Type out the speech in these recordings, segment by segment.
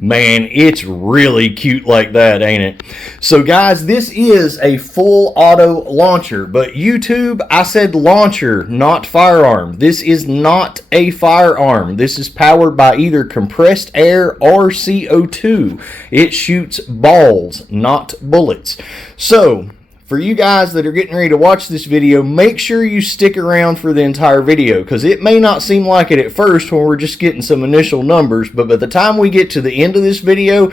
Man, it's really cute like that, ain't it? So guys, this is a full auto launcher, but YouTube, I said launcher, not firearm. This is not a firearm. This is powered by either compressed air or CO2. It shoots balls, not bullets. So, for you guys that are getting ready to watch this video, make sure you stick around for the entire video, because it may not seem like it at first when we're just getting some initial numbers, but by the time we get to the end of this video,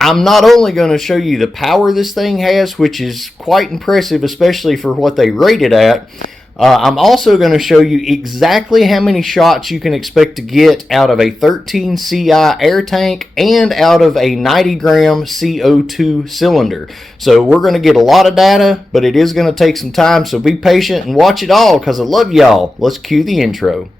I'm not only going to show you the power this thing has, which is quite impressive, especially for what they rate it at. I'm also going to show you exactly how many shots you can expect to get out of a 13 CI air tank and out of a 90 gram CO2 cylinder. So we're going to get a lot of data, but it is going to take some time, so be patient and watch it all because I love y'all. Let's cue the intro.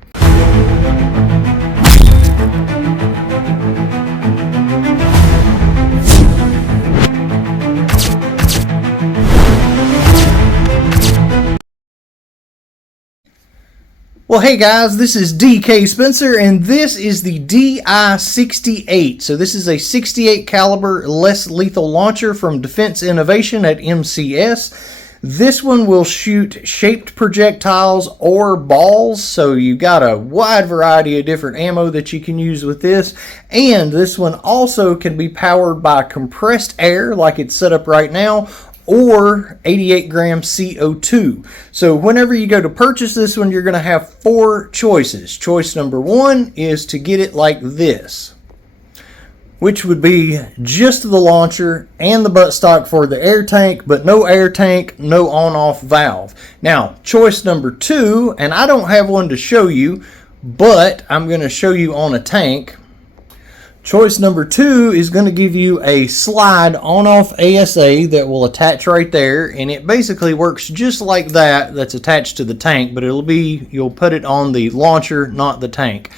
Well, hey guys, this is DK Spencer, and this is the DI68. So this is a 68 caliber less lethal launcher from Defense Innovation at MCS. This one will shoot shaped projectiles or balls, so you got a wide variety of different ammo that you can use with this. And this one also can be powered by compressed air like it's set up right now, or 88 gram CO2. So whenever you go to purchase this one, you're going to have four choices. Choice number one is to get it like this, which would be just the launcher and the buttstock for the air tank, but no air tank, no on-off valve. Now, choice number two, and I don't have one to show you, but I'm going to show you on a tank. Choice number two is going to give you a slide on-off ASA that will attach right there, and it basically works just like that, that's attached to the tank, but you'll put it on the launcher, not the tank.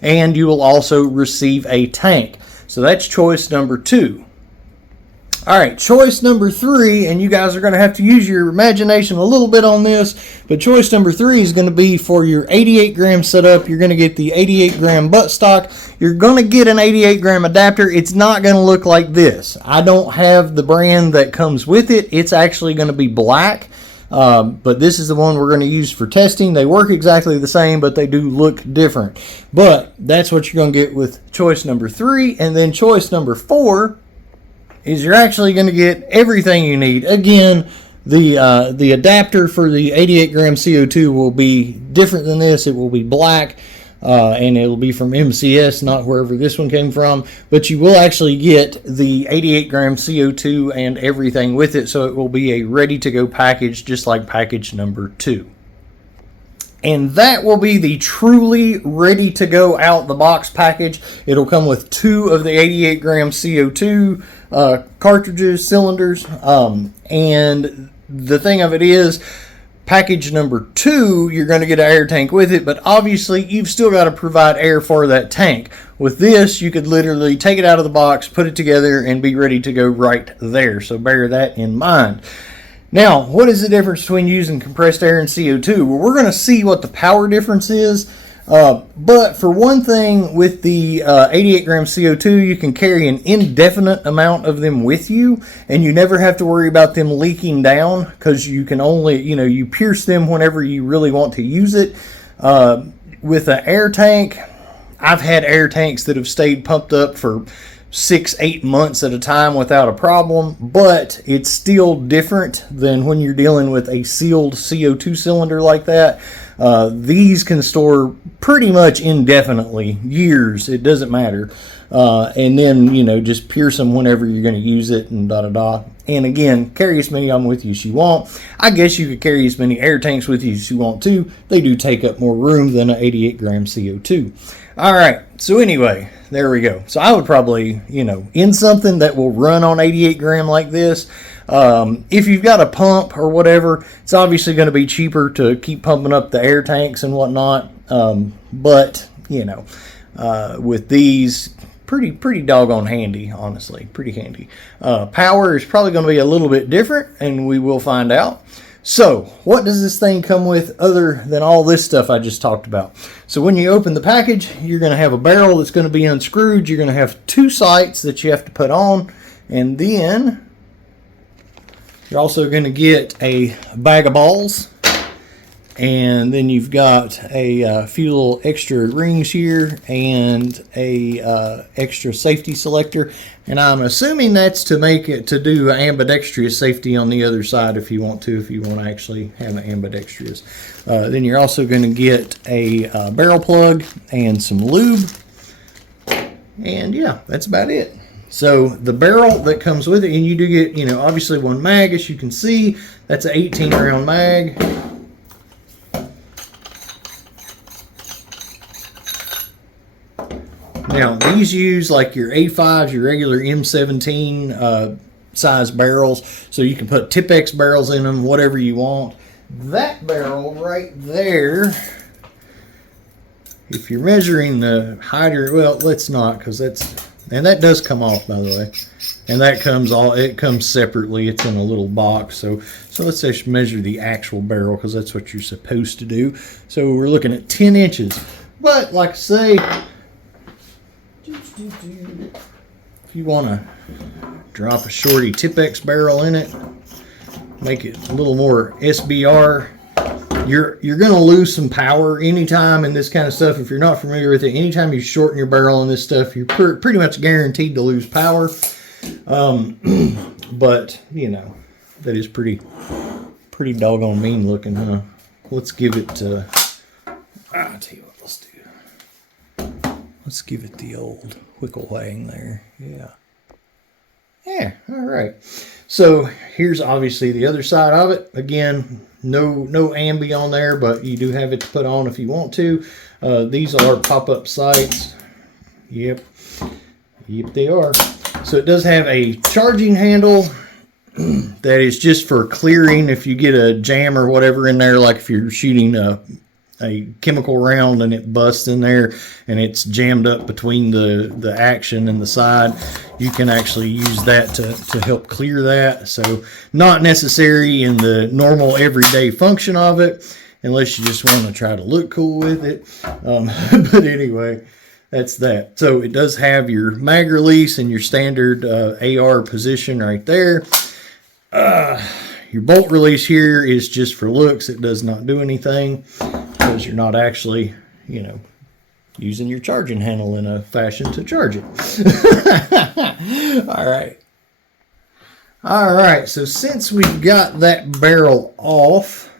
And you will also receive a tank. So that's choice number two. Alright, choice number three, and you guys are going to have to use your imagination a little bit on this, but choice number three is going to be for your 88 gram setup. You're going to get the 88 gram buttstock. You're going to get an 88 gram adapter. It's not going to look like this. I don't have the brand that comes with it. It's actually going to be black, but this is the one we're going to use for testing. They work exactly the same, but they do look different. But that's what you're going to get with choice number three, and then choice number four is you're actually going to get everything you need. Again, the adapter for the 88 gram CO2 will be different than this. It will be black, and it will be from MCS, not wherever this one came from. But you will actually get the 88 gram CO2 and everything with it, so it will be a ready-to-go package, just like package number two. And that will be the truly ready to go out the box package. It'll come with two of the 88 gram CO2 cartridges, cylinders. And the thing of it is, package number two, you're going to get an air tank with it, but obviously you've still got to provide air for that tank. With this, you could literally take it out of the box, put it together, and be ready to go right there. So bear that in mind. Now, what is the difference between using compressed air and CO2? Well, we're going to see what the power difference is. But for one thing, with the 88 gram CO2, you can carry an indefinite amount of them with you, and you never have to worry about them leaking down, because you can only, you pierce them whenever you really want to use it. With an air tank, I've had air tanks that have stayed pumped up for 6-8 months at a time without a problem, but it's still different than when you're dealing with a sealed CO2 cylinder like that. These can store pretty much indefinitely, years, it doesn't matter. And then, just pierce them whenever you're going to use it, and da-da-da. And again, carry as many of them with you as you want. I guess you could carry as many air tanks with you as you want to. They do take up more room than an 88 gram CO2. All right, so anyway, there we go. So I would probably, in something that will run on 88 gram like this, if you've got a pump or whatever, it's obviously going to be cheaper to keep pumping up the air tanks and whatnot. But, with these, pretty doggone handy, honestly, pretty handy. Power is probably going to be a little bit different, and we will find out. So, what does this thing come with other than all this stuff I just talked about? So when you open the package, you're going to have a barrel that's going to be unscrewed. You're going to have 2 sights that you have to put on. And then you're also going to get a bag of balls. And then you've got a few little extra rings here and a extra safety selector. And I'm assuming that's to make it to do ambidextrous safety on the other side if you want to actually have an ambidextrous. Then you're also going to get a barrel plug and some lube. And yeah, that's about it. So the barrel that comes with it, and you do get, you know, obviously 1 mag, as you can see. That's an 18 round mag. Now, these use like your A5s, your regular M17 size barrels, so you can put Tip-X barrels in them, whatever you want. That barrel right there, if you're measuring the height, well, let's not, because that's, and that does come off, by the way. And that comes all, it comes separately. It's in a little box. So let's just measure the actual barrel, because that's what you're supposed to do. So we're looking at 10 inches. But like I say, if you want to drop a shorty Tip-X barrel in it, make it a little more SBR, you're going to lose some power anytime in this kind of stuff. If you're not familiar with it, anytime you shorten your barrel in this stuff, you're pretty much guaranteed to lose power. But, you know, that is pretty doggone mean looking, huh? Let's give it, I'll tell you what, let's give it the old whickle wang there. Yeah, all right. So here's obviously the other side of it. Again, no ambi on there, but you do have it to put on if you want to. These are pop-up sights. Yep, they are. So it does have a charging handle that is just for clearing if you get a jam or whatever in there, like if you're shooting a chemical round and it busts in there and it's jammed up between the action and the side, you can actually use that to help clear that. So not necessary in the normal everyday function of it, unless you just want to try to look cool with it. But anyway, that's that. So it does have your mag release and your standard AR position right there. Your bolt release here is just for looks. It does not do anything because you're not actually, you know, using your charging handle in a fashion to charge it. All right, so since we've got that barrel off,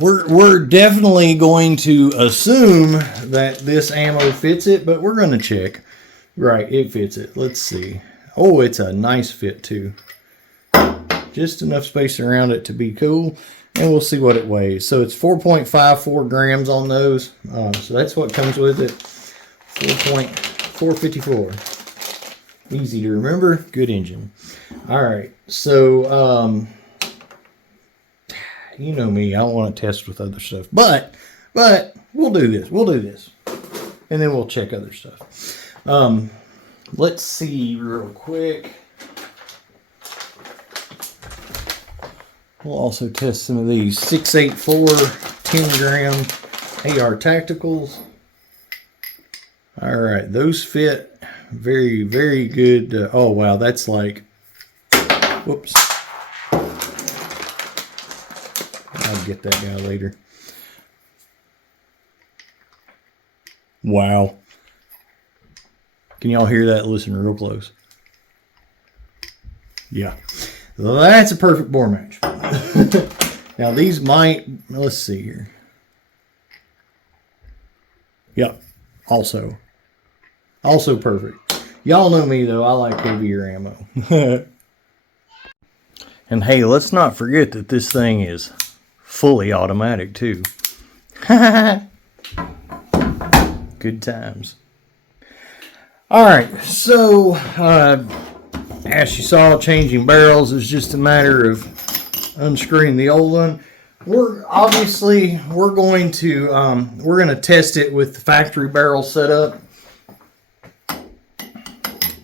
we're definitely going to assume that this ammo fits it, but we're going to check. Right, it fits it. Let's see. Oh, it's a nice fit too. Just enough space around it to be cool, and we'll see what it weighs. So it's 4.54 grams on those. So that's what comes with it. 4.454. Easy to remember. Good engine. All right. So you know me. I don't want to test with other stuff, but we'll do this. We'll do this, and then we'll check other stuff. Let's see real quick. We'll also test some of these 684 10-gram AR Tacticals. All right, those fit very, very good. Oh, wow, that's like, whoops. I'll get that guy later. Wow. Can y'all hear that? Listen real close. Yeah. That's a perfect bore match. Now these might, let's see here. Yep, also perfect. Y'all know me though, I like heavier ammo. And hey, let's not forget that this thing is fully automatic too. Good times. Alright, so as you saw, changing barrels is just a matter of unscrewing the old one. We're going to test it with the factory barrel setup.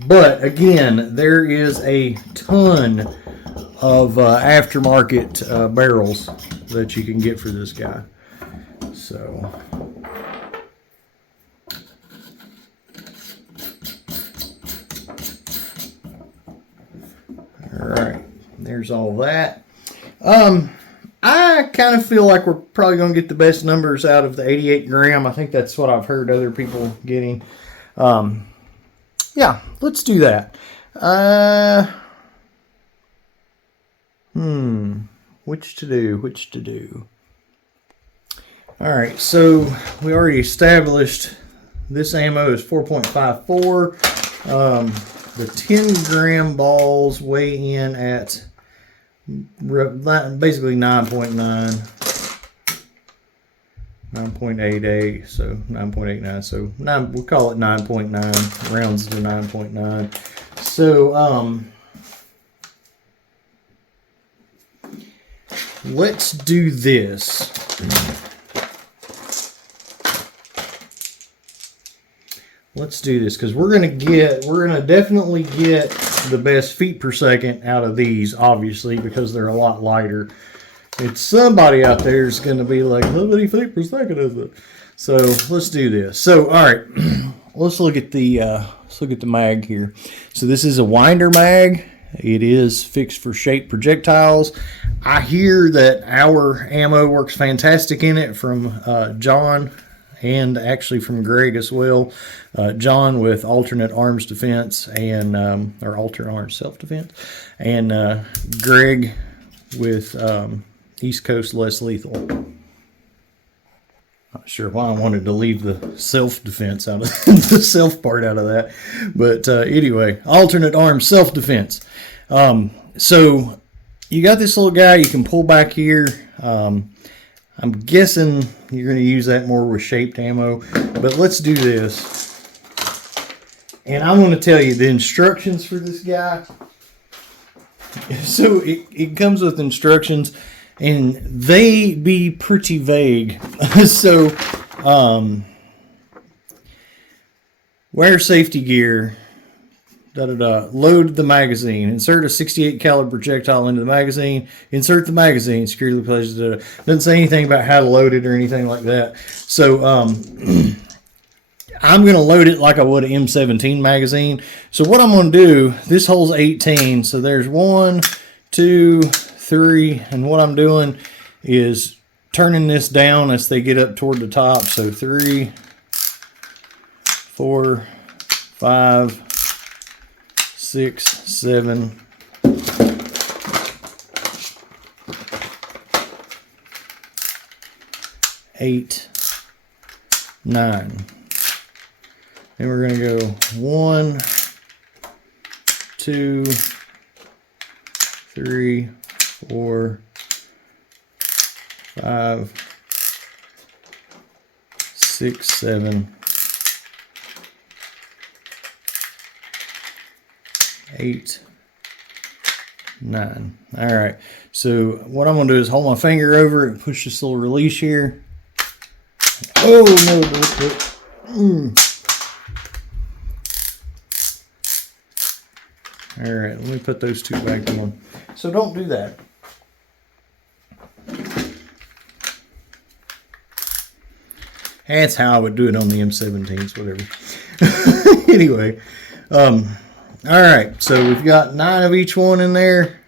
But again, there is a ton of aftermarket barrels that you can get for this guy. So all right, there's all that. I kind of feel like we're probably going to get the best numbers out of the 88 gram. I think that's what I've heard other people getting. Yeah, let's do that. Which to do? All right, so we already established this ammo is 4.54. The 10 gram balls weigh in at basically 9.9, 9.88, so 9.89, so we'll call it 9.9, rounds to 9.9. So let's do this. Let's do this because we're gonna definitely get the best feet per second out of these, obviously, because they're a lot lighter. It's somebody out there is going to be like, how many feet per second is it? So let's do this. So all right, let's look at the mag here. So this is a winder mag. It is fixed for shaped projectiles. I hear that our ammo works fantastic in it from John, and actually from Greg as well. John with alternate arms defense and or alternate arms self-defense, and Greg with East Coast less lethal. Not sure why I wanted to leave the self-defense out of the self part out of that, but anyway, alternate arms self-defense. So you got this little guy you can pull back here. I'm guessing you're going to use that more with shaped ammo, but let's do this. And I'm going to tell you the instructions for this guy. So it comes with instructions, and they be pretty vague. So wear safety gear. Load the magazine. Insert a 68 caliber projectile into the magazine. Insert the magazine. Securely placed. Doesn't say anything about how to load it or anything like that. So I'm going to load it like I would an M17 magazine. So what I'm going to do, this holds 18. So there's 1, 2, 3, and what I'm doing is turning this down as they get up toward the top. So 3, 4, 5. 6, 7, 8, 9. Then we're going to go 1, 2, 3, 4, 5, 6, 7, 8, 9. All right. So what I'm going to do is hold my finger over it and push this little release here. Oh no! All right. Let me put those two back on. So don't do that. That's how I would do it on the M17s, whatever. Anyway. All right, so we've got 9 of each one in there.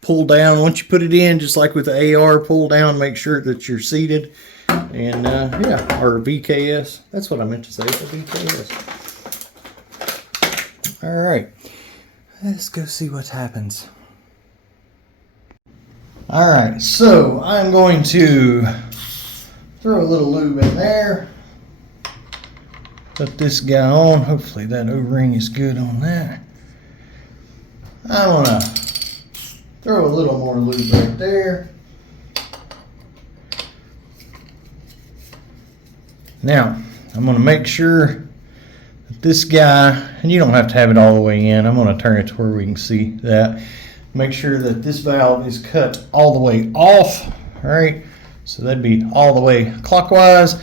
Pull down. Once you put it in, just like with the AR, pull down, make sure that you're seated. And yeah, or VKS. That's what I meant to say, it's a VKS. All right, let's go see what happens. All right, so I'm going to throw a little lube in there. Put this guy on. Hopefully that O-ring is good on that. I want to throw a little more lube right there. Now, I'm going to make sure that this guy, and you don't have to have it all the way in. I'm going to turn it to where we can see that. Make sure that this valve is cut all the way off. All right. So that'd be all the way clockwise.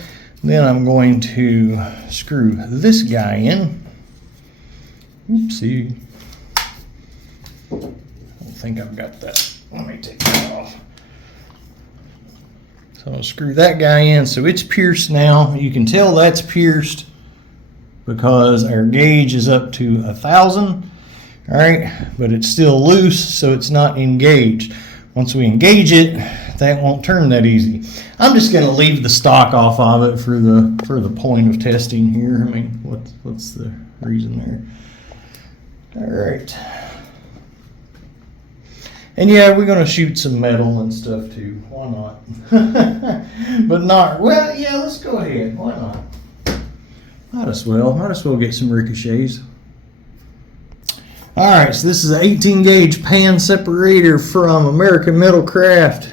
Then I'm going to screw this guy in. Oopsie. I don't think I've got that. Let me take that off. So I'll screw that guy in. So it's pierced now. You can tell that's pierced because our gauge is up to 1,000. All right, but it's still loose, so it's not engaged. Once we engage it, that won't turn that easy. I'm just going to leave the stock off of it for the point of testing here. I mean, what's the reason there? All right. And yeah, we're going to shoot some metal and stuff too. Why not? But not, well, yeah, let's go ahead. Why not? Might as well get some ricochets. All right, so this is an 18 gauge pan separator from American Metal Craft.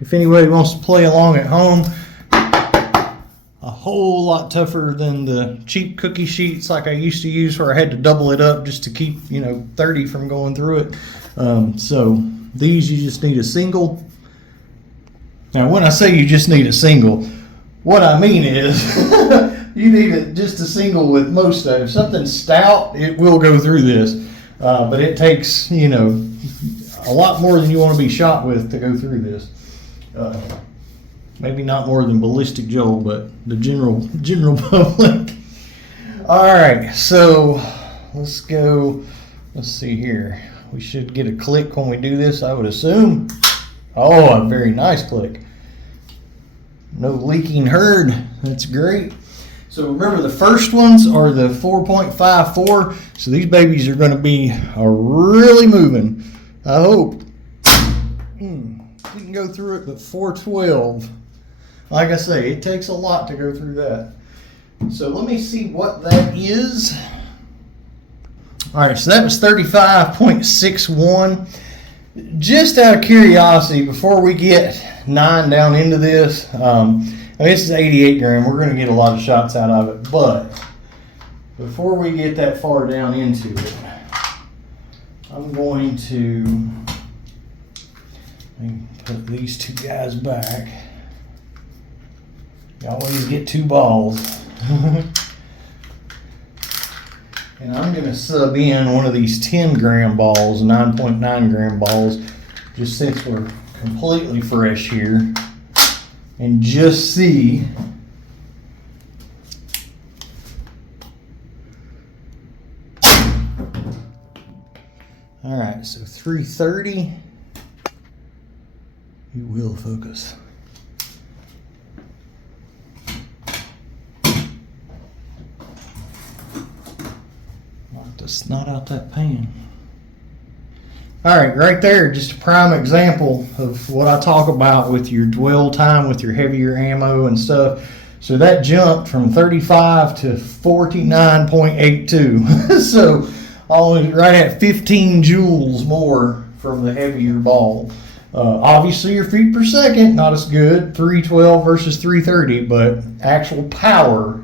If anybody wants to play along at home, a whole lot tougher than the cheap cookie sheets like I used to use, where I had to double it up just to keep 30 from going through it. So these, you just need a single. Now when I say you just need a single, what I mean is you need just a single with most of it. If something's stout, it will go through this. But it takes, a lot more than you want to be shot with to go through this. Maybe not more than ballistic Joule, but the general public. All right, so let's go. Let's see here. We should get a click when we do this, I would assume. Oh, a very nice click. No leaking heard. That's great. So remember, the first ones are the 4.54. So these babies are going to be really moving. I hope. We can go through it, but 412. Like I say, it takes a lot to go through that. So let me see what that is. All right, so that was 35.61. Just out of curiosity, before we get 9 down into this, this is 88 gram. We're going to get a lot of shots out of it, but before we get that far down into it, I'm going to put these two guys back. You always get 2 balls. And I'm going to sub in one of these 10 gram balls, 9.9 gram balls, just since we're completely fresh here. And just see all right, so 330. You will focus. Knock the snot out that pan. All right, right there, just a prime example of what I talk about with your dwell time, with your heavier ammo and stuff. So that jumped from 35 to 49.82. So almost right at 15 joules more from the heavier ball. Obviously your feet per second, not as good, 312 versus 330, but actual power,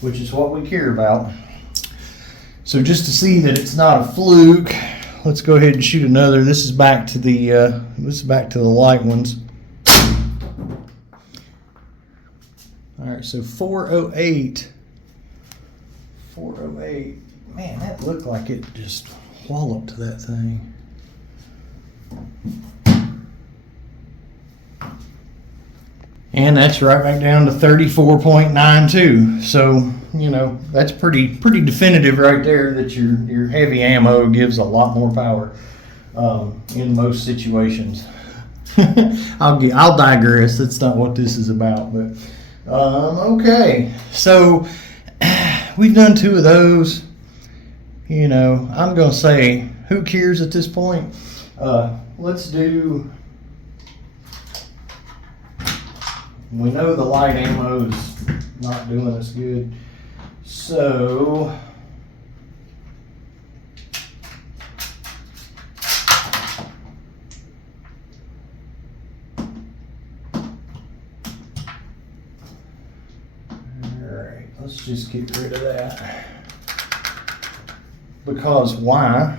which is what we care about. So just to see that it's not a fluke, let's go ahead and shoot another. This is back to the light ones. All right, so 408. 408. Man, that looked like it just walloped that thing. And that's right back down to 34.92. So, that's pretty definitive right there that your heavy ammo gives a lot more power in most situations. I'll digress. That's not what this is about. But okay, so we've done 2 of those. I'm gonna say, who cares at this point? Let's do. We know the light ammo's not doing us good, so alright, let's just get rid of that, because why?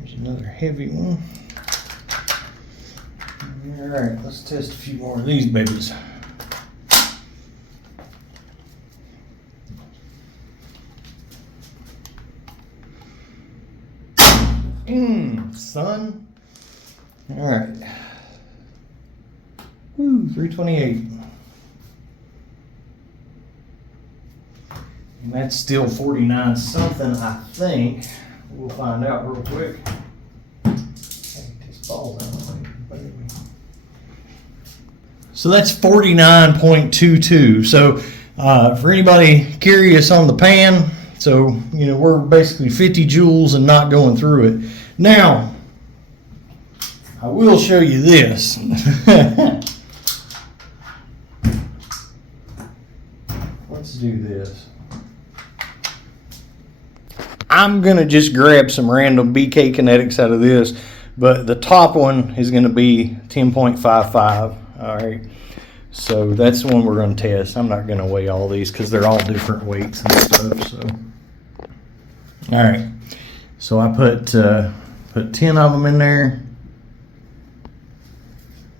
There's another heavy one. All right, let's test a few more of these babies. son. All right. Woo, 328. And that's still 49 something, I think. We'll find out real quick. So that's 49.22. So for anybody curious on the pan, so you know we're basically 50 joules and not going through it. Now, I will show you this. Let's do this. I'm going to just grab some random BK kinetics out of this, but the top one is going to be 10.55. All right, so that's the one we're going to test. I'm not going to weigh all these because they're all different weights and stuff. So, all right, so I put 10 of them in there,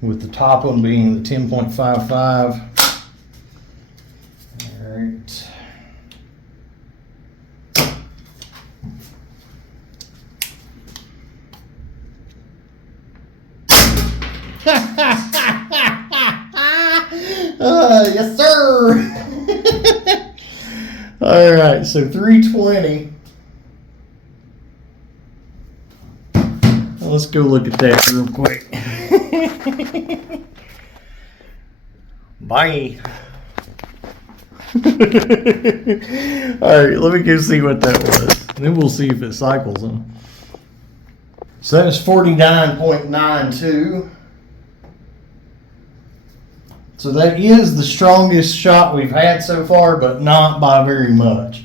with the top one being the 10.55. All right. Yes, sir. All right, so 320. Let's go look at that real quick. Bye. All right, let me go see what that was. Then we'll see if it cycles them. So that was 49.92. So that is the strongest shot we've had so far, but not by very much.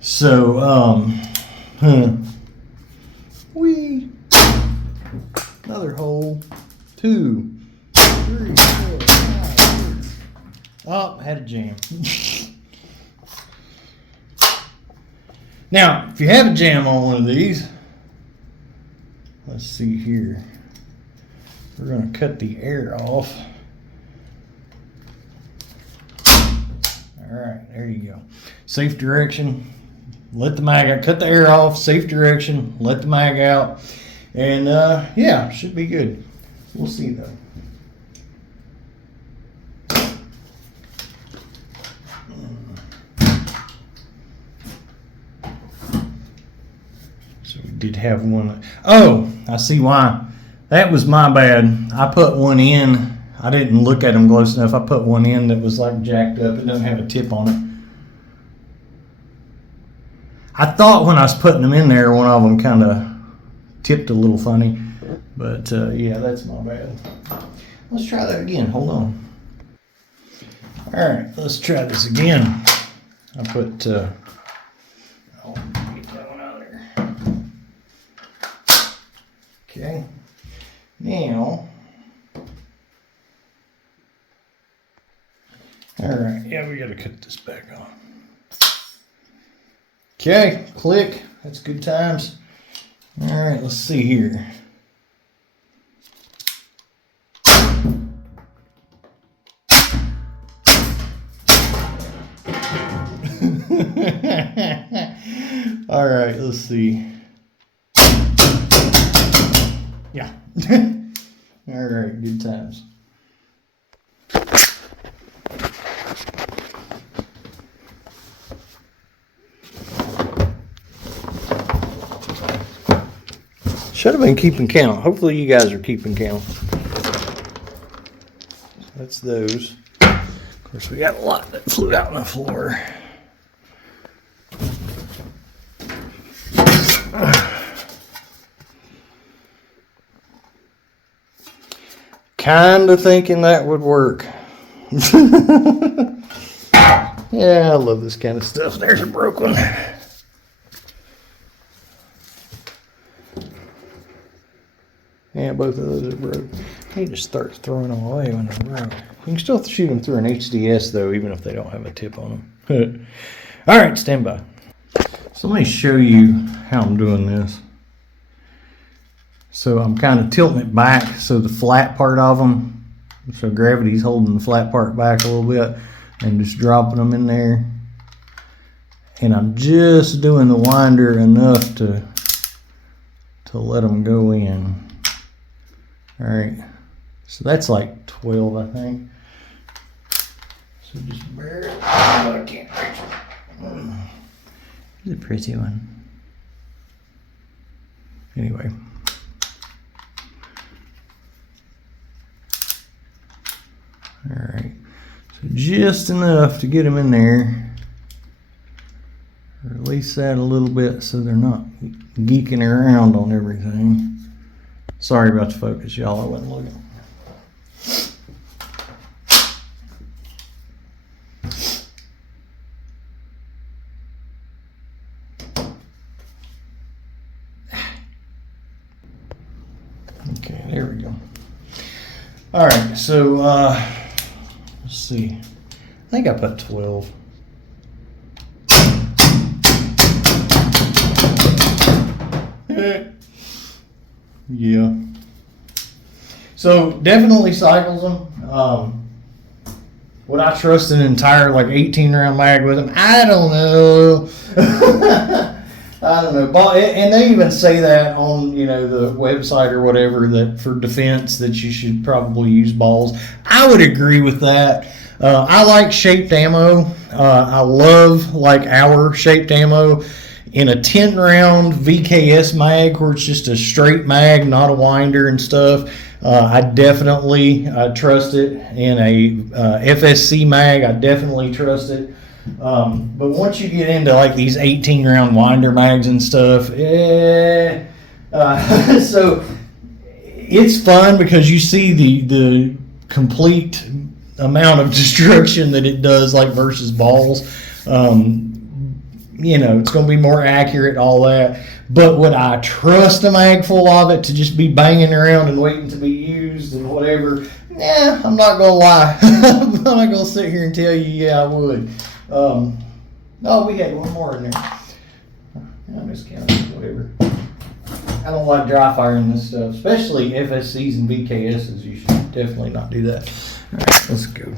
So, another hole, 2, 3, 4, 5. Oh, had a jam. Now, if you have a jam on one of these, let's see here. We're going to cut the air off. All right, there you go. Safe direction, let the mag out, cut the air off, safe direction, let the mag out, and yeah, should be good. We'll see though. So we did have one. Oh, I see why. That was my bad. I put one in. I didn't look at them close enough. I put one in that was like jacked up. It doesn't have a tip on it. I thought when I was putting them in there, one of them kind of tipped a little funny. But yeah, that's my bad. Let's try that again. Hold on. All right, let's try this again. I put, oh, get that one out of there. Okay. Now, all right, yeah, we got to cut this back on. Okay, click. That's good times. All right, let's see here. All right, let's see. Yeah. All right, good times. Should have been keeping count. Hopefully you guys are keeping count. That's those. Of course, we got a lot that flew out on the floor. Kind of thinking that would work. Yeah, I love this kind of stuff. There's a broke one. Yeah, both of those are broke. I need to start throwing them away when they're broke. You can still shoot them through an HDS though, even if they don't have a tip on them. All right, stand by. So let me show you how I'm doing this. So I'm kind of tilting it back so the flat part of them, so gravity's holding the flat part back a little bit, and just dropping them in there. And I'm just doing the winder enough to to let them go in. All right, so that's like 12, I think. So just barely, oh, I can't reach it. It's a pretty one. Anyway. All right, so just enough to get them in there. Release that a little bit so they're not geeking around on everything. Sorry about the focus, y'all. I wasn't looking. Okay, there we go. All right, so let's see. I think I put 12. Yeah. So definitely cycles them. Would I trust an entire like 18 round mag with them? I don't know. I don't know. But, and they even say that on, you know, the website or whatever, that for defense that you should probably use balls. I would agree with that. I like shaped ammo. I love like our shaped ammo. In a 10 round VKS mag where it's just a straight mag, not a winder and stuff, I definitely trust it. In a FSC mag, I definitely trust it. But once you get into like these 18 round winder mags and stuff, so it's fun because you see the complete amount of destruction that it does, like versus balls. You know, it's going to be more accurate, all that. But would I trust a mag full of it to just be banging around and waiting to be used and whatever? Nah, I'm not going to lie. I'm not going to sit here and tell you, yeah, I would. Oh, we had one more in there. I'm just counting, whatever. I don't like dry firing this stuff, especially FSCs and VKSs. You should definitely not do that. All right, let's go.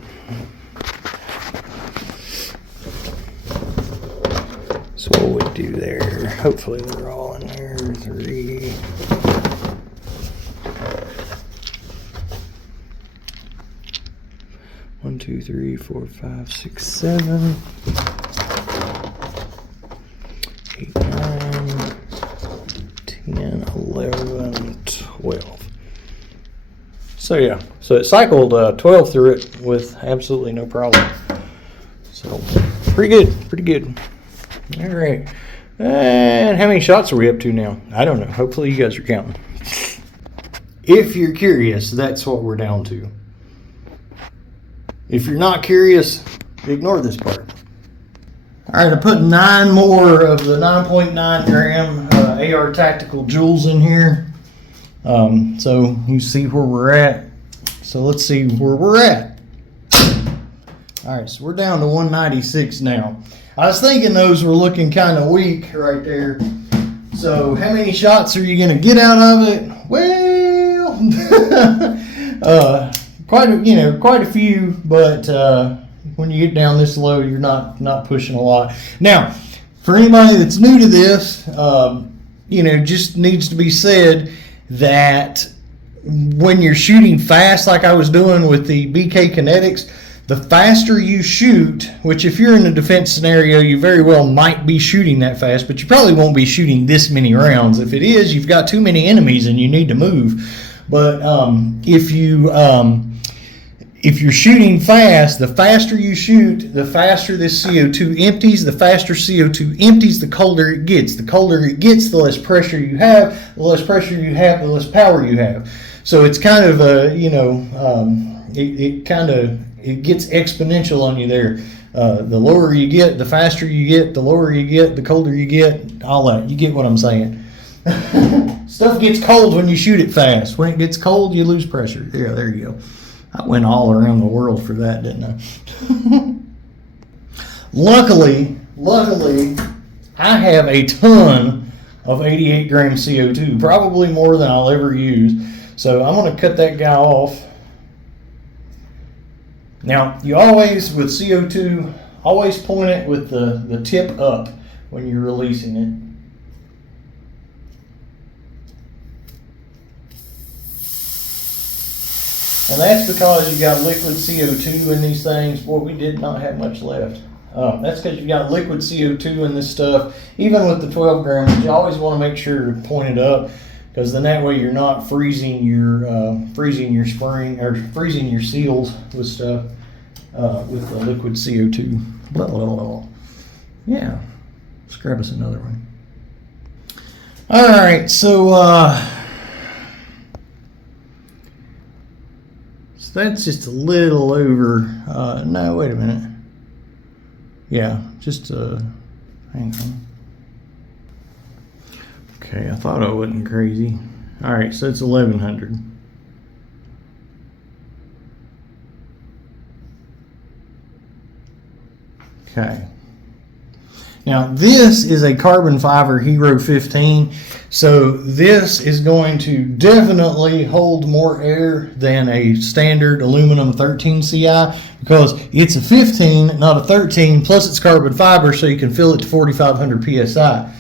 So what we do there, hopefully they're all in there, 3. One, 2, 3, 4, 5, 6, 7, 8, 9, 10, 11, 12. So yeah, so it cycled 12 through it with absolutely no problem. So pretty good, pretty good. All right, and how many shots are we up to now? I don't know. Hopefully you guys are counting. If you're curious, that's what we're down to. If you're not curious, ignore this part. All right, I put 9 more of the 9.9 gram AR Tactical Joules in here. So you see where we're at. So let's see where we're at. All right, so we're down to 196 now. I was thinking those were looking kind of weak right there. So how many shots are you going to get out of it? Well, quite a few, but when you get down this low, you're not pushing a lot. Now, for anybody that's new to this, just needs to be said that when you're shooting fast, like I was doing with the BK Kinetics, the faster you shoot, which if you're in a defense scenario, you very well might be shooting that fast, but you probably won't be shooting this many rounds. If it is, you've got too many enemies and you need to move. But if you're shooting fast, the faster you shoot, the faster this CO2 empties. The faster CO2 empties, the colder it gets. The colder it gets, the less pressure you have. The less pressure you have, the less power you have. So it's kind of it gets exponential on you there. The lower you get, the faster you get, the lower you get, the colder you get, all that. You get what I'm saying. Stuff gets cold when you shoot it fast. When it gets cold, you lose pressure. Yeah, there you go. I went all around the world for that, didn't I? Luckily, I have a ton of 88 gram CO2, probably more than I'll ever use. So I'm going to cut that guy off. Now, you always, with CO2, always point it with the tip up when you're releasing it. And that's because you got liquid CO2 in these things. Boy, we did not have much left. That's because you've got liquid CO2 in this stuff. Even with the 12 grams, you always want to make sure to point it up, because then that way you're not freezing your spring or freezing your seals with stuff with the liquid CO2. Blah, blah, blah. Yeah, let's grab us another one. All right, so that's just a little over. No, wait a minute. Yeah, just hang on. Okay, I thought I wasn't crazy. All right, so it's 1100. Okay. Now this is a carbon fiber Hero 15, so this is going to definitely hold more air than a standard aluminum 13 CI, because it's a 15, not a 13, plus it's carbon fiber, so you can fill it to 4,500 PSI.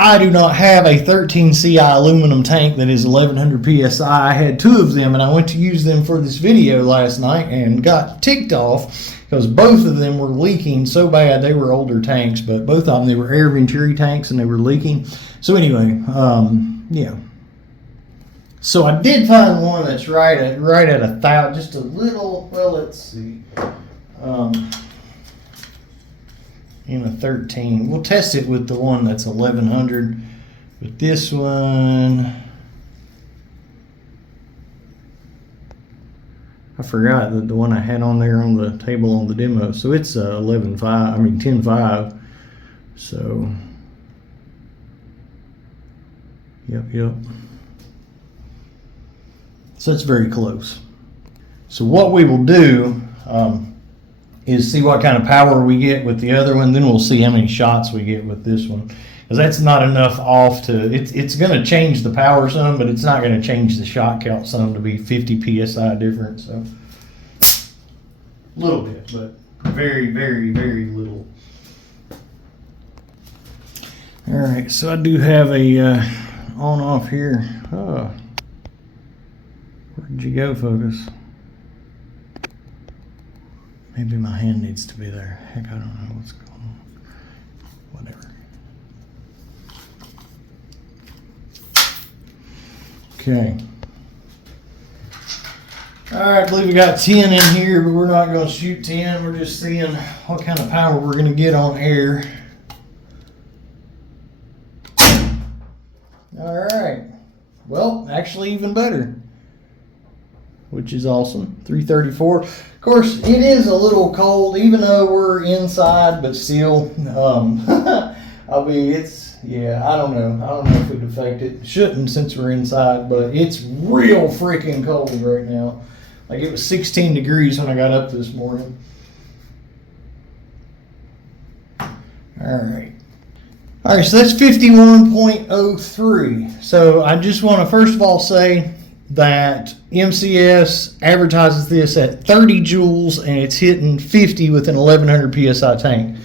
I do not have a 13 CI aluminum tank that is 1100 PSI. I had two of them, and I went to use them for this video last night and got ticked off because both of them were leaking so bad. They were older tanks, but both of them, they were air venturi tanks and they were leaking. So anyway, yeah. So I did find one that's right at 1,000, just a little, well, let's see. In a 13. We'll test it with the one that's 1100. But this one, I forgot that the one I had on there on the table on the demo. So it's 10.5. So, yep. So it's very close. So what we will do is see what kind of power we get with the other one. Then we'll see how many shots we get with this one, because that's not enough off to, it's going to change the power some, but it's not going to change the shot count some to be 50 PSI difference. So a little bit, but very, very, very little. All right, so I do have a on off here. Oh, where did you go, focus? Maybe my hand needs to be there. Heck, I don't know what's going on. Whatever. Okay. All right, I believe we got 10 in here, but we're not going to shoot 10. We're just seeing what kind of power we're going to get on air. All right. Well, actually even better, which is awesome. 334. Of course, it is a little cold, even though we're inside, but still, I mean, it's, yeah, I don't know if it'd affect it. Shouldn't, since we're inside, but it's real freaking cold right now. Like, it was 16 degrees when I got up this morning. All right, so that's 51.03. So I just want to first of all say that MCS advertises this at 30 joules and it's hitting 50 with an 1100 PSI tank.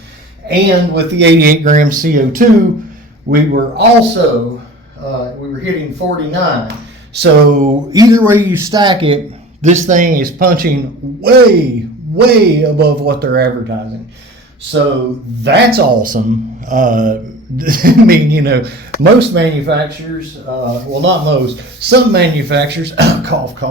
And with the 88 grams CO2, we were also, we were hitting 49. So either way you stack it, this thing is punching way, way above what they're advertising. So that's awesome. I mean, you know, most manufacturers, well, not most, some manufacturers, cough,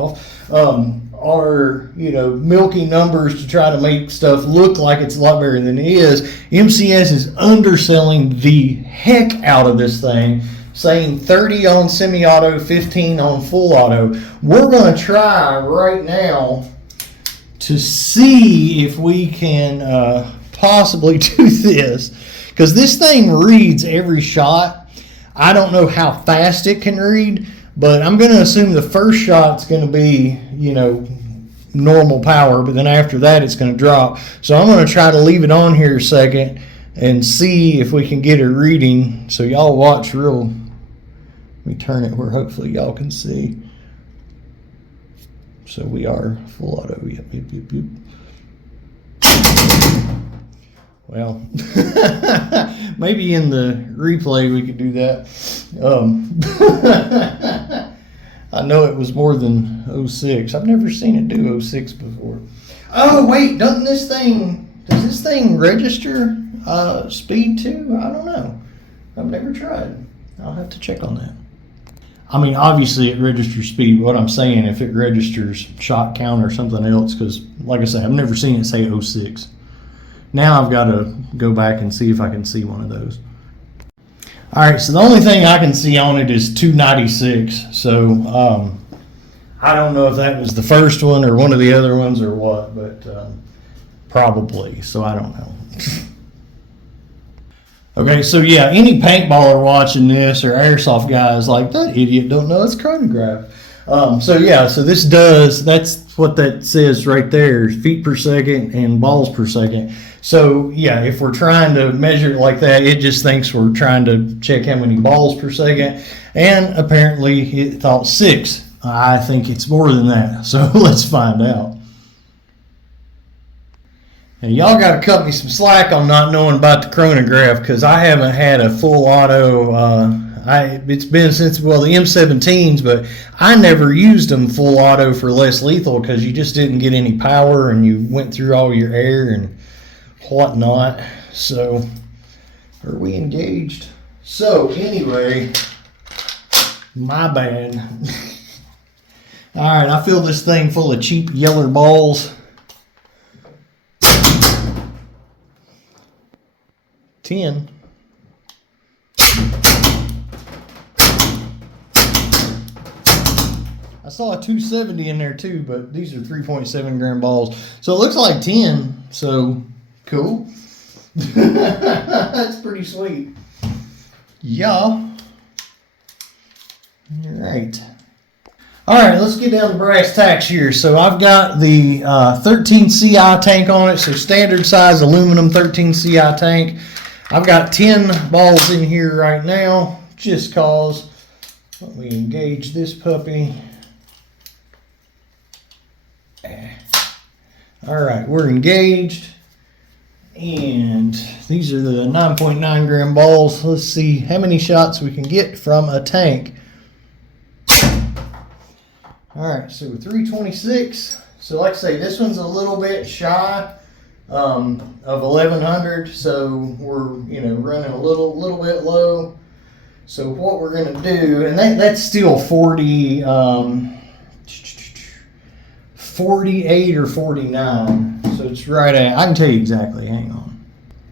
are, you know, milking numbers to try to make stuff look like it's a lot better than it is. MCS is underselling the heck out of this thing, saying 30 on semi-auto, 15 on full auto. We're going to try right now to see if we can possibly do this, because this thing reads every shot. I don't know how fast it can read, but I'm going to assume the first shot's going to be, you know, normal power, but then after that it's going to drop. So I'm going to try to leave it on here a second and see if we can get a reading. So y'all watch real. Let me turn it where hopefully y'all can see. So we are full auto. Yep. Well, maybe in the replay we could do that. I know it was more than 06. I've never seen it do 06 before. Oh wait, does this thing register speed too? I don't know. I've never tried. I'll have to check on that. I mean, obviously it registers speed. What I'm saying, if it registers shot count or something else, because like I say, I've never seen it say 06. Now I've got to go back and see if I can see one of those. All right, so the only thing I can see on it is 296. So I don't know if that was the first one or one of the other ones or what, but probably. So I don't know. Okay, so yeah, any paintballer watching this or airsoft guys like, that idiot don't know it's chronograph. So yeah, so that's what that says right there, feet per second and balls per second. So yeah, if we're trying to measure it like that, it just thinks we're trying to check how many balls per second, and apparently it thought 6. I think it's more than that, so let's find out. Now, y'all got to cut me some slack on not knowing about the chronograph, because I haven't had a full auto. It's been since, well, the M17s, but I never used them full auto for less lethal because you just didn't get any power and you went through all your air and whatnot. So, are we engaged? So, anyway, my bad. All right, I fill this thing full of cheap yeller balls. 10. I saw a 270 in there too, but these are 3.7 gram balls. So it looks like 10, so cool. That's pretty sweet. Yeah. All right. All right, let's get down to brass tacks here. So I've got the 13 CI tank on it, so standard size aluminum 13 CI tank. I've got 10 balls in here right now, just cause. Let me engage this puppy. All right, we're engaged. And these are the 9.9 gram balls. Let's see how many shots we can get from a tank. All right, so 326. So like I say, this one's a little bit shy of 1100, so we're running a little bit low. So what we're gonna do, and that's still 40, 48 or 49. So it's right at, I can tell you exactly. Hang on.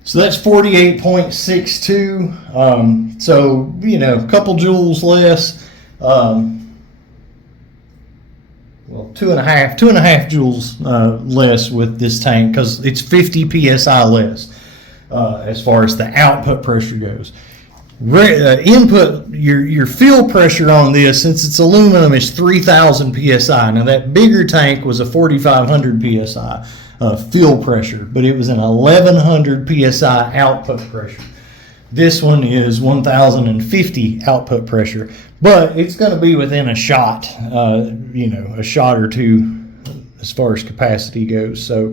So that's 48.62. So a couple joules less. Well, 2.5 joules less with this tank, because it's 50 psi less as far as the output pressure goes. Input, your fill pressure on this, since it's aluminum, is 3,000 psi. Now that bigger tank was a 4,500 psi fill pressure, but it was an 1,100 psi output pressure. This one is 1,050 output pressure, but it's going to be within a shot, a shot or two as far as capacity goes. So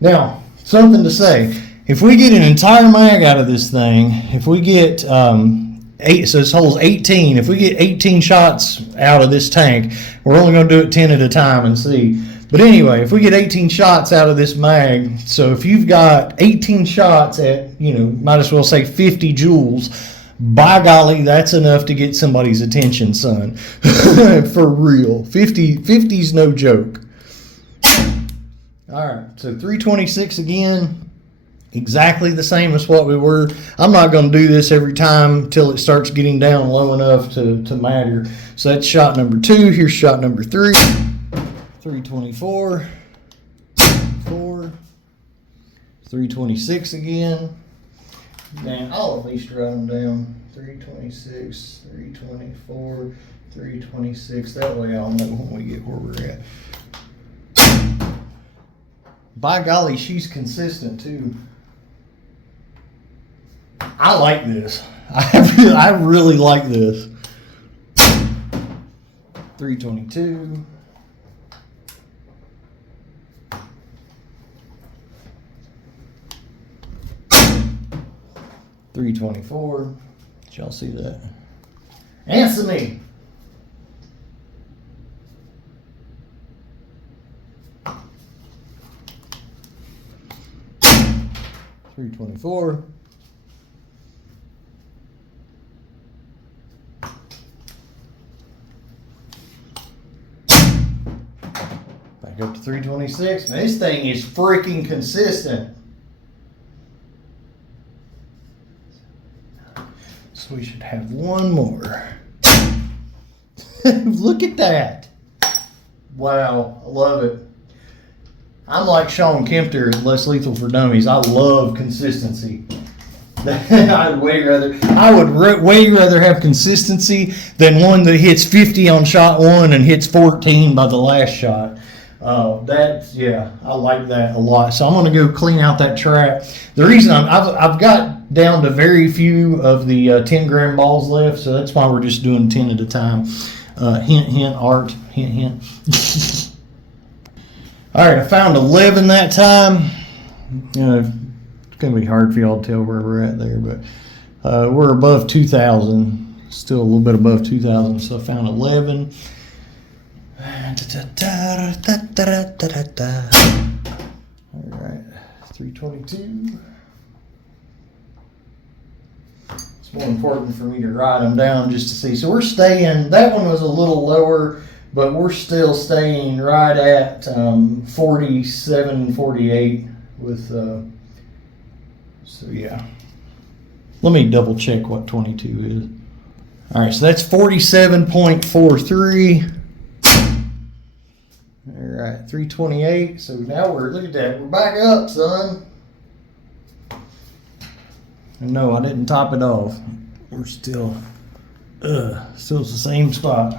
now, something to say. If we get an entire mag out of this thing, if we get 8, so this holds 18. If we get 18 shots out of this tank, we're only going to do it 10 at a time and see. But anyway, if we get 18 shots out of this mag, so if you've got 18 shots at, might as well say 50 joules, by golly, that's enough to get somebody's attention, son. For real. 50's no joke. All right, so 326 again. Exactly the same as what we were. I'm not going to do this every time till it starts getting down low enough to matter. So that's shot number 2. Here's shot number 3. 324. 4. 326 again. Now I'll at least write them down. 326, 324, 326. That way I'll know when we get where we're at. By golly, she's consistent too. I like this. I really like this. 322. 324. Did y'all see that? Answer me. 324. Back up to 326. Man, this thing is freaking consistent. So we should have one more. Look at that. Wow, I love it. I'm like Sean Kempter at Less Lethal for Dummies. I love consistency. I would way rather have consistency than one that hits 50 on shot one and hits 14 by the last shot. I like that a lot. So I'm going to go clean out that trap. The reason I've got down to very few of the 10 gram balls left, so that's why we're just doing 10 at a time. Hint, hint, art. Hint, hint. All right, I found 11 that time. It's going to be hard for y'all to tell where we're at there, but we're above 2,000. Still a little bit above 2,000, so I found 11. All right, 322. It's more important for me to write them down just to see. So we're staying, that one was a little lower, but we're still staying right at 47, 48 with, so yeah. Let me double check what 22 is. All right, so that's 47.43. All right, 328. So now look at that. We're back up, son. And no, I didn't top it off. We're still the same spot.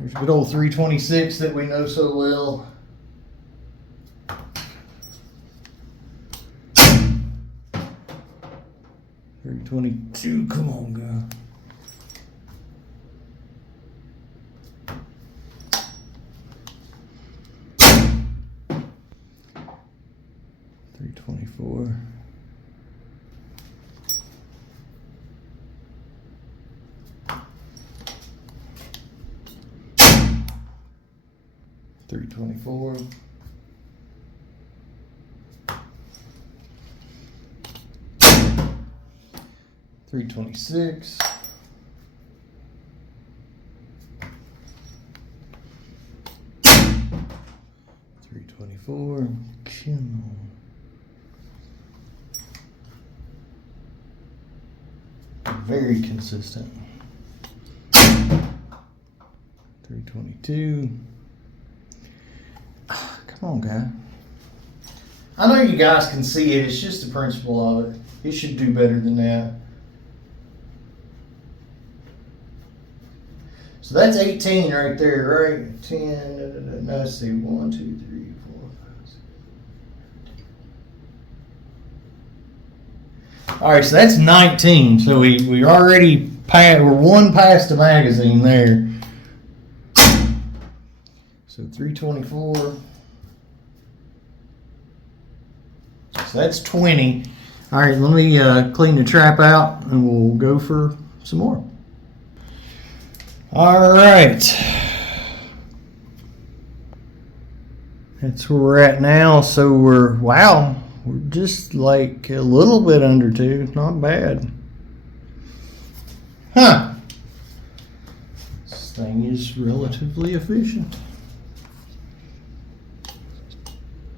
There's good old 326 that we know so well. 322, come on, guy. $324. $324. $326. $324. Come on. Very consistent. 322. Come on, guy. I know you guys can see it. It's just the principle of it. It should do better than that. So that's 18 right there, right? 10. No, let's see. 1, 2, 3, 4, 5, 6. All right, so that's 19. So we already passed. We're one past the magazine there. So 324. So that's 20. All right, let me clean the trap out and we'll go for some more. All right. That's where we're at now. So we're just like a little bit under 2. Not bad. Huh. This thing is relatively efficient.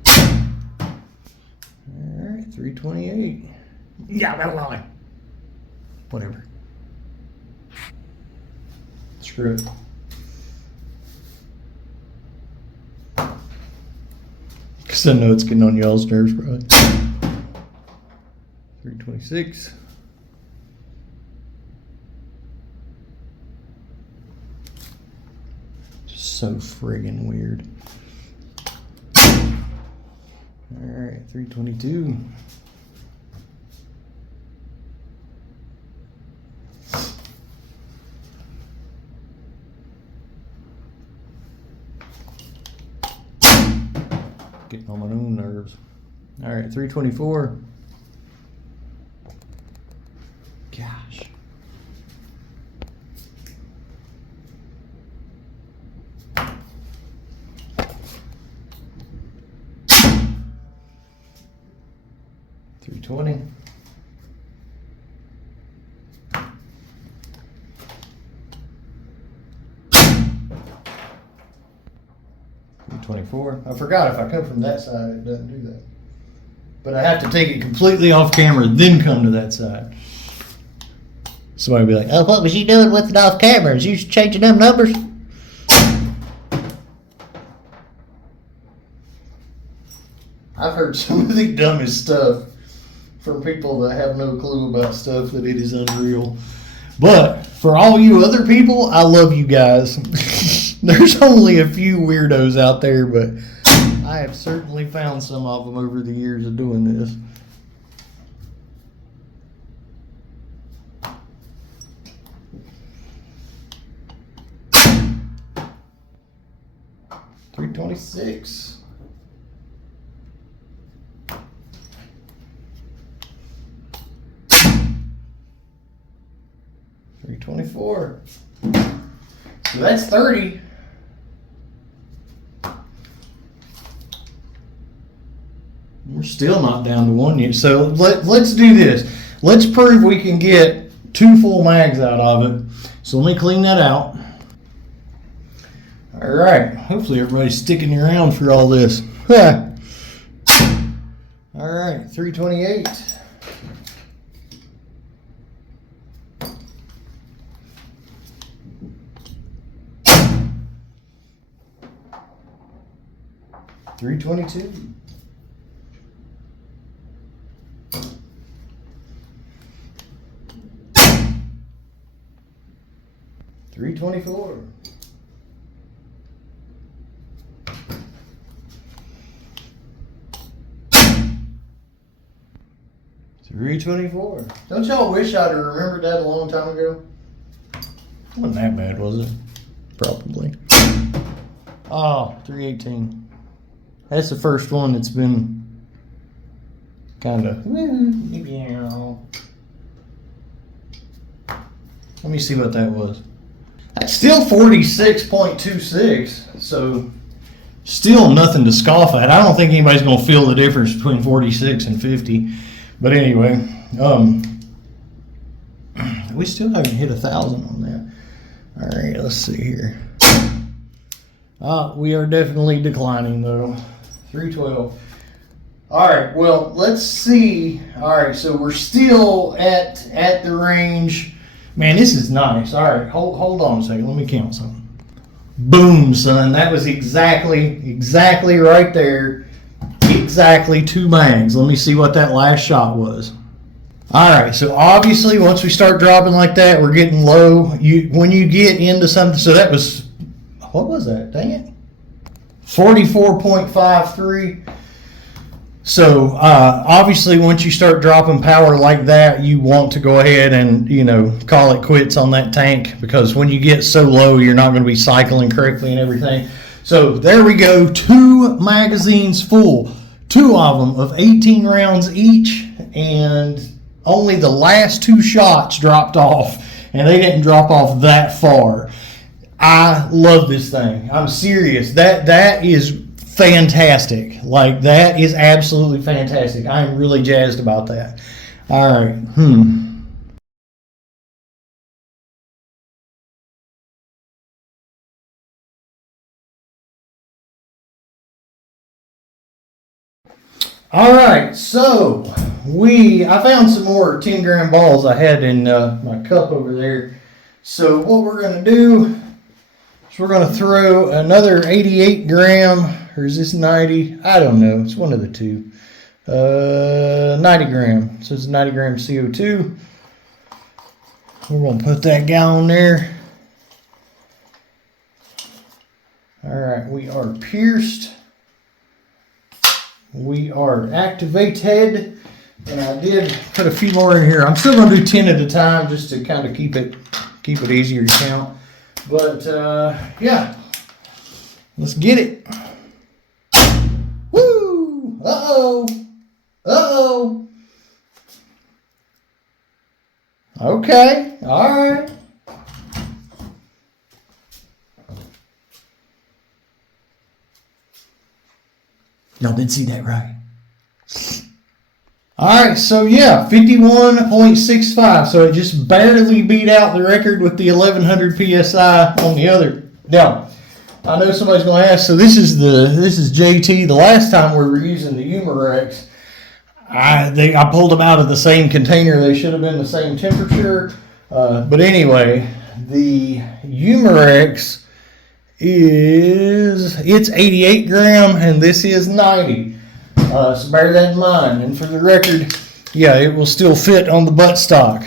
All right, 328. Yeah, that'll lie. Whatever. Screw it. Because I know it's getting on y'all's nerves, probably. 326. So friggin' weird. Alright, 322. Getting on my own nerves. All right, 324. Gosh. 320. 324. I forgot if I come from that side, it doesn't do that. But I have to take it completely off camera, then come to that side. Somebody will be like, oh, what was you doing with it off camera? Was you changing them numbers? I've heard some of the dumbest stuff from people that have no clue about stuff that it is unreal. But for all you other people, I love you guys. There's only a few weirdos out there, but I have certainly found some of them over the years of doing this. $326. $324. So that's 30. We're still not down to one yet. So let's do this. Let's prove we can get 2 full mags out of it. So let me clean that out. All right. Hopefully everybody's sticking around for all this. All right. 328. $322. $324. $324. Don't y'all wish I'd have remembered that a long time ago? Wasn't that bad, was it? Probably. Oh, $318. That's the first one that's been kind of. Let me see what that was. That's still 46.26, so still nothing to scoff at. I don't think anybody's going to feel the difference between 46 and 50. But anyway, we still haven't hit 1,000 on that. All right, let's see here. We are definitely declining though. 312. All right, well, let's see. All right, so we're still at the range. Man, this is nice. All right, hold on a second. Let me count something. Boom, son. That was exactly right there. Exactly 2 mags. Let me see what that last shot was. All right, so obviously once we start dropping like that, we're getting low. When you get into something, so that was, what was that? Dang it. 44.53. So obviously once you start dropping power like that, you want to go ahead and, call it quits on that tank, because when you get so low, you're not going to be cycling correctly and everything. So there we go, 2 magazines full, 2 of them of 18 rounds each, and only the last 2 shots dropped off, and they didn't drop off that far. I love this thing. I'm serious. That is fantastic. Like, that is absolutely fantastic. I am really jazzed about that. All right. All right, so I found some more 10-gram balls I had in my cup over there. So what we're going to do is we're going to throw another 88 gram, or is this 90? I don't know. It's one of the two. 90 gram. So it's 90 gram CO2. We're going to put that gallon there. All right, we are pierced. We are activated, and I did put a few more in here. I'm still going to do 10 at a time just to kind of keep it easier to count. But yeah, let's get it. Woo! Uh-oh. Uh-oh. Okay. All right. Y'all did see that, right? All right, so yeah, 51.65. So it just barely beat out the record with the 1100 psi on the other. Now, I know somebody's going to ask. So this is JT. The last time we were using the Umarex, I pulled them out of the same container. They should have been the same temperature. But anyway, the Umarex it's 88 gram and this is 90. So bear that in mind. And for the record, yeah, it will still fit on the buttstock.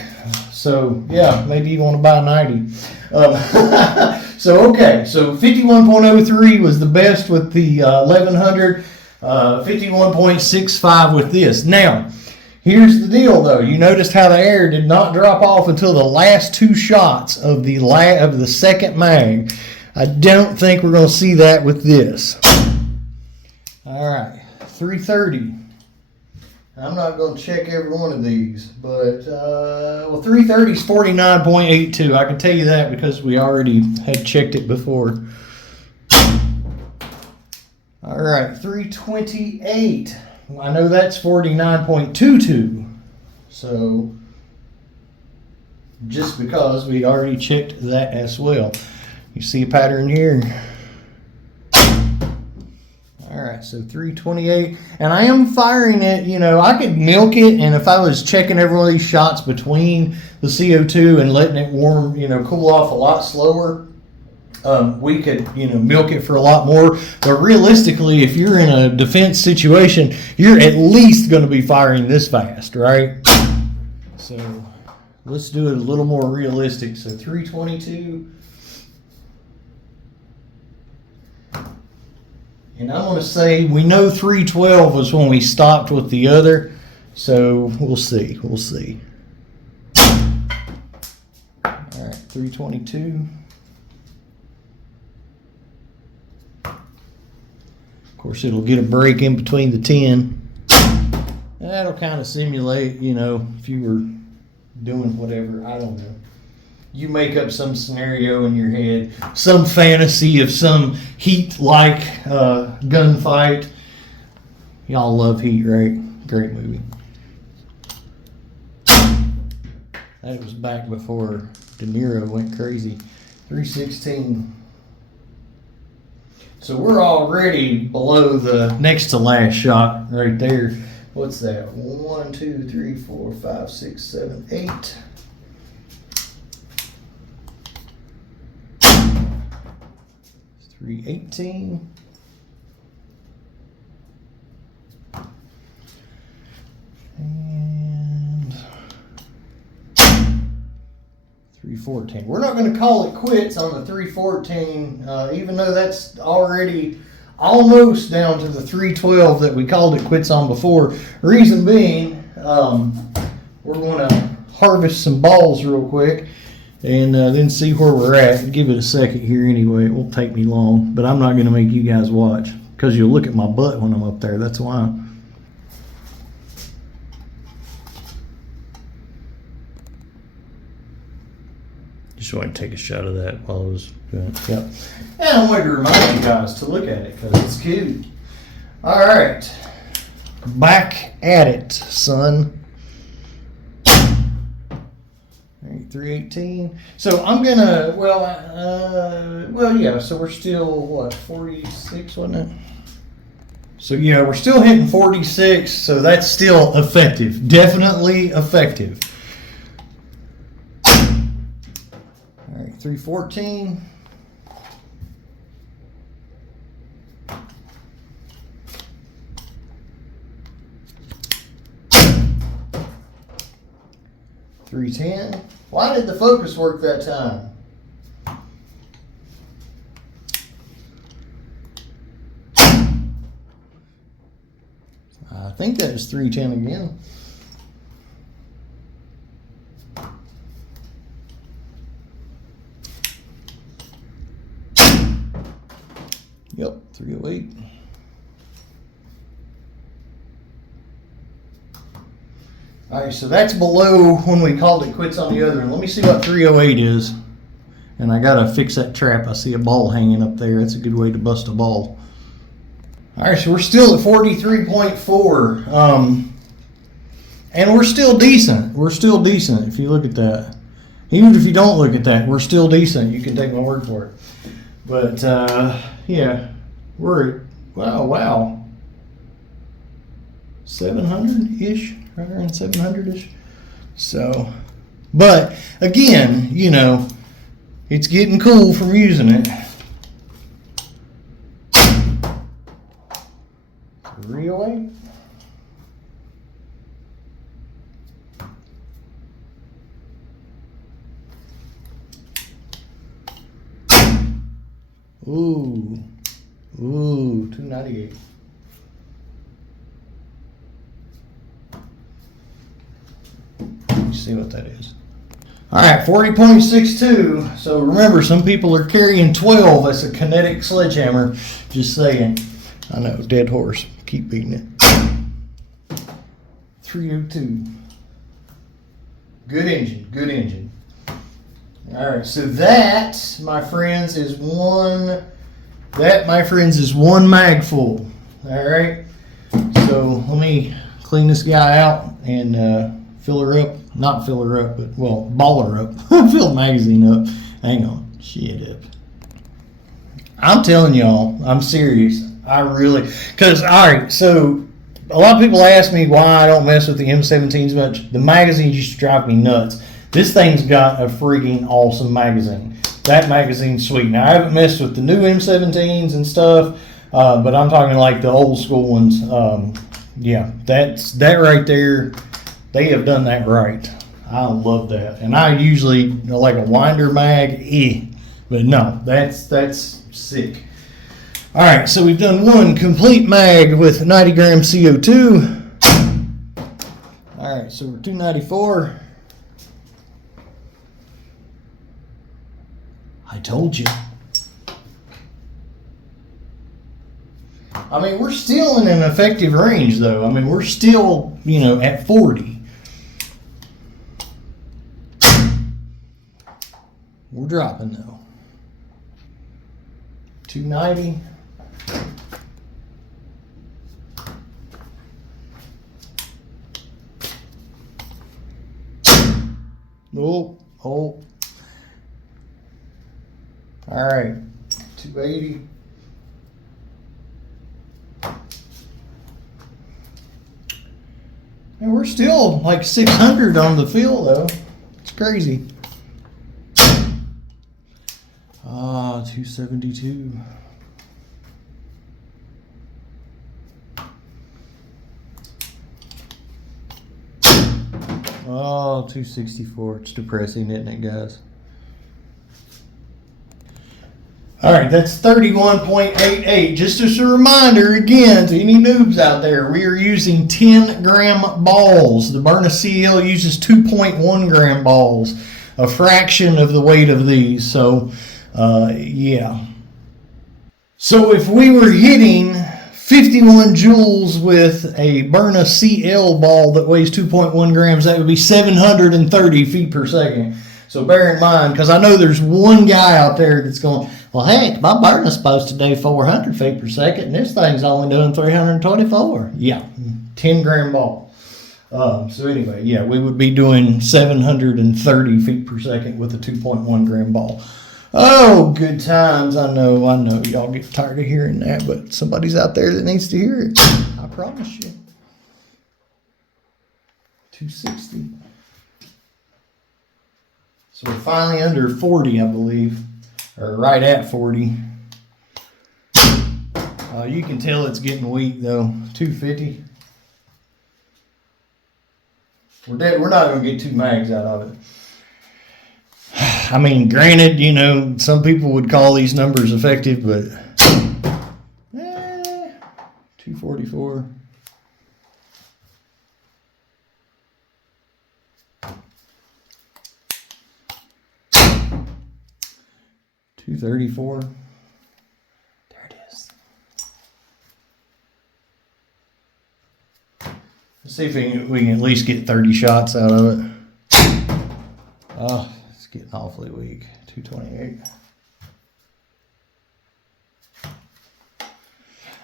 So yeah, maybe you want to buy 90. So okay, so 51.03 was the best with the 1100. 51.65 with this. Now, here's the deal though. You noticed how the air did not drop off until the last two shots of the second mag. I don't think we're going to see that with this. All right, 330. I'm not going to check every one of these, but 330 is 49.82. I can tell you that because we already had checked it before. All right, 328. I know that's 49.22. So just because we already checked that as well. You see a pattern here. All right, so 328, and I am firing it. You know, I could milk it, and if I was checking every one of these shots between the CO2 and letting it warm, cool off a lot slower, we could, milk it for a lot more. But realistically, if you're in a defense situation, you're at least going to be firing this fast, right? So let's do it a little more realistic. So 322. And I'm going to say we know 312 was when we stopped with the other, so we'll see. All right, 322. Of course, it'll get a break in between the 10. And that'll kind of simulate, if you were doing whatever, I don't know. You make up some scenario in your head, some fantasy of some Heat-like gunfight. Y'all love Heat, right? Great movie. That was back before De Niro went crazy. 316. So we're already below the next to last shot right there. What's that? 1, 2, 3, 4, 5, 6, 7, 8. 318. And 314. We're not going to call it quits on the 314, even though that's already almost down to the 312 that we called it quits on before. Reason being, we're going to harvest some balls real quick and then see where we're at. Give it a second here anyway. It won't take me long, but I'm not going to make you guys watch because you'll look at my butt when I'm up there. That's why. Just wanted to take a shot of that while I was doing it. Yep. And I wanted to remind you guys to look at it because it's cute. All right. Back at it, son. 318. So I'm gonna, yeah, so we're still, what, 46, wasn't it? So yeah, we're still hitting 46, so that's still effective. Definitely effective. All right, 314. .310. Why did the focus work that time? I think that was 310 again. Yep, 308. All right, so that's below when we called it quits on the other. And let me see what 308 is. And I gotta fix that trap. I see a ball hanging up there. That's a good way to bust a ball. All right, so we're still at 43.4. And we're still decent. We're still decent if you look at that. Even if you don't look at that, we're still decent. You can take my word for it. But, yeah, we're at, wow. 700-ish, right around 700-ish. So, but, again, you know, it's getting cool from using it. 308. Ooh, 298. Let's see what that is. All right, 40.62. So remember, some people are carrying 12. That's a kinetic sledgehammer. Just saying. I know, dead horse. Keep beating it. 302. Good engine, good engine. All right, so that, my friends, is one mag full. All right, so let me clean this guy out and fill her up. Not fill her up, but, well, ball her up. Fill the magazine up. Hang on, shit up. I'm telling y'all, I'm serious. I really, because, all right, so a lot of people ask me why I don't mess with the M17s much. The magazines used to drive me nuts. This thing's got a freaking awesome magazine. That magazine's sweet. Now, I haven't messed with the new M17s and stuff, but I'm talking like the old school ones. Yeah, that right there, they have done that right. I love that. And I usually, like a winder mag, but no, that's sick. All right, so we've done one complete mag with 90 grams CO2. All right, so we're 294. I told you. I mean, we're still in an effective range, though. I mean, we're still, you know, at 40. We're dropping, though. 290. Oh. All right, 280. And we're still like 600 on the fill, though. It's crazy. 272. Oh, 264. It's depressing, isn't it, guys? All right, that's 31.88. Just as a reminder, again, to any noobs out there, we are using 10-gram balls. The Byrna CL uses 2.1 gram balls, a fraction of the weight of these. So, yeah. So if we were hitting 51 joules with a Byrna CL ball that weighs 2.1 grams, that would be 730 feet per second. So bear in mind, because I know there's one guy out there that's going, well, heck, my Byrna's supposed to do 400 feet per second, and this thing's only doing 324. Yeah, 10-gram ball. So anyway, yeah, we would be doing 730 feet per second with a 2.1 gram ball. Oh, good times. I know. Y'all get tired of hearing that, but somebody's out there that needs to hear it. I promise you. 260. So we're finally under 40, I believe. Or right at 40. You can tell it's getting weak, though. 250. We're not going to get 2 mags out of it. I mean, granted, you know, some people would call these numbers effective, but 244. $234. There it is. Let's see if we can at least get 30 shots out of it. Oh, it's getting awfully weak. 228.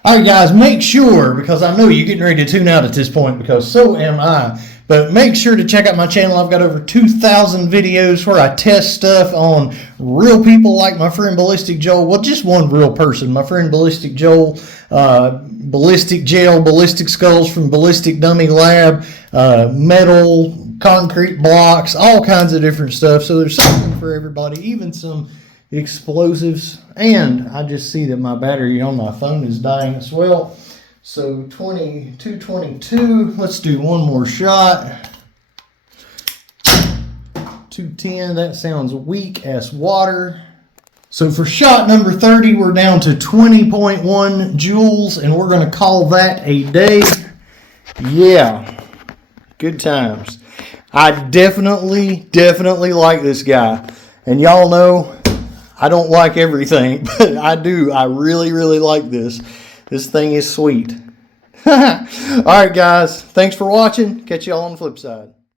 All right, guys, make sure, because I know you're getting ready to tune out at this point, because so am I. But make sure to check out my channel. I've got over 2,000 videos where I test stuff on real people like my friend Ballistic Joel. Well, just one real person. My friend Ballistic Joel, Ballistic Gel, Ballistic Skulls from Ballistic Dummy Lab, metal, concrete blocks, all kinds of different stuff. So there's something for everybody, even some explosives. And I just see that my battery on my phone is dying as well. So 222, let's do one more shot. 210, that sounds weak as water. So for shot number 30, we're down to 20.1 joules, and we're going to call that a day. Yeah, good times. I definitely like this guy. And y'all know I don't like everything, but I do. I really like this. This thing is sweet. All right, guys. Thanks for watching. Catch y'all on the flip side.